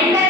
and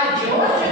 Adiós.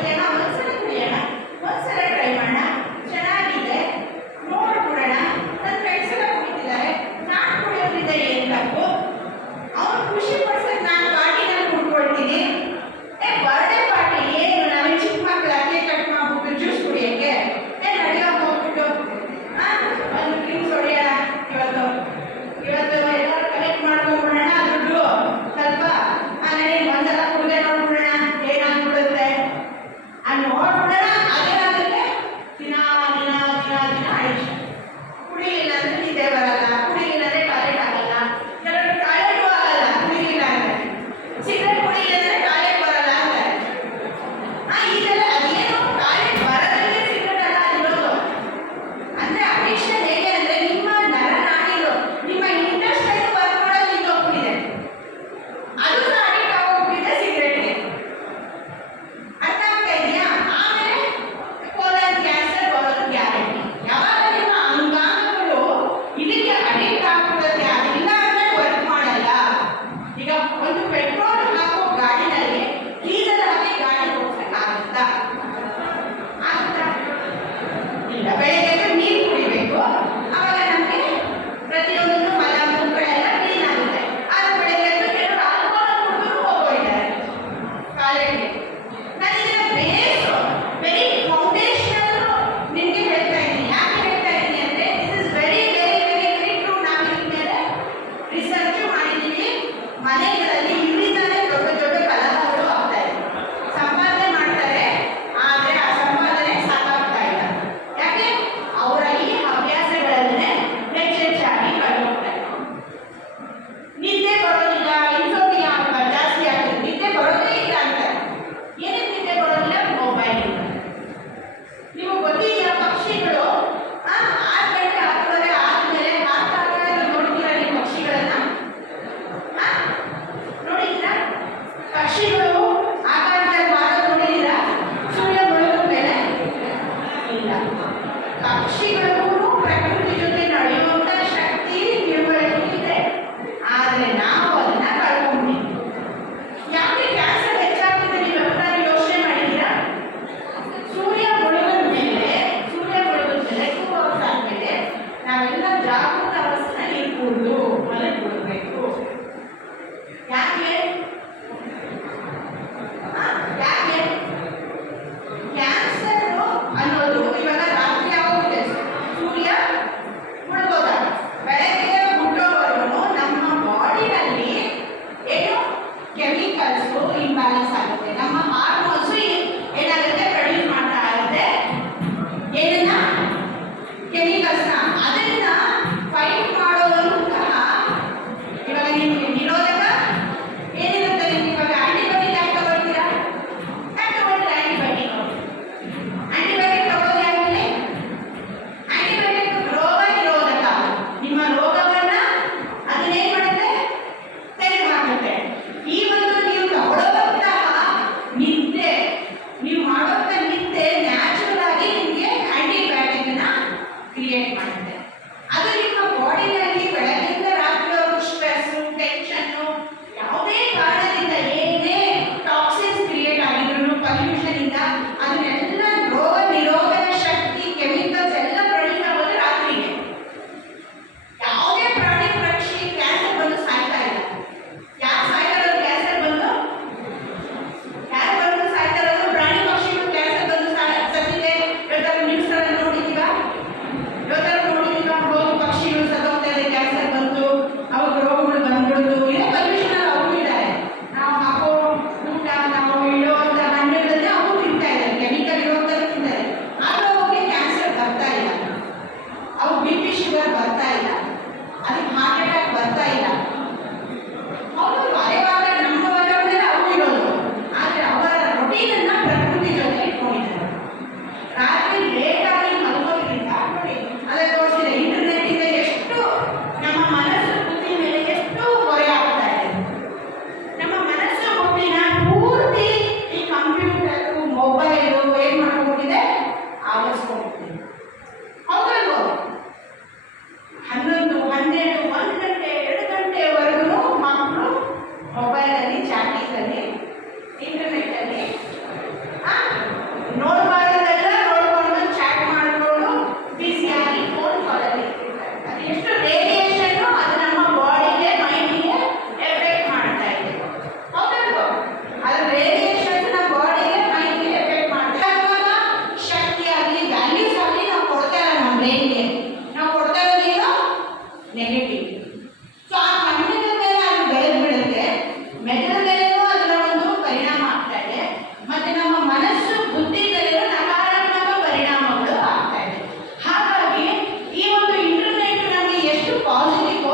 ಎಷ್ಟು positive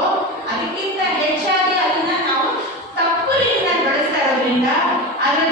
ಅದಕ್ಕಿಂತ ಹೆಚ್ಚಾಗಿ ಅದನ್ನ ನಾವು ತಪ್ಪು ರೀತಿಯಲ್ಲಿ ಬಳಸ್ತಾ ಇರೋದ್ರಿಂದ ಅದರ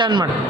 ಸ್ಟ್ಯಾಂಡ್ ಮಾಡಿ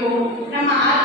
como para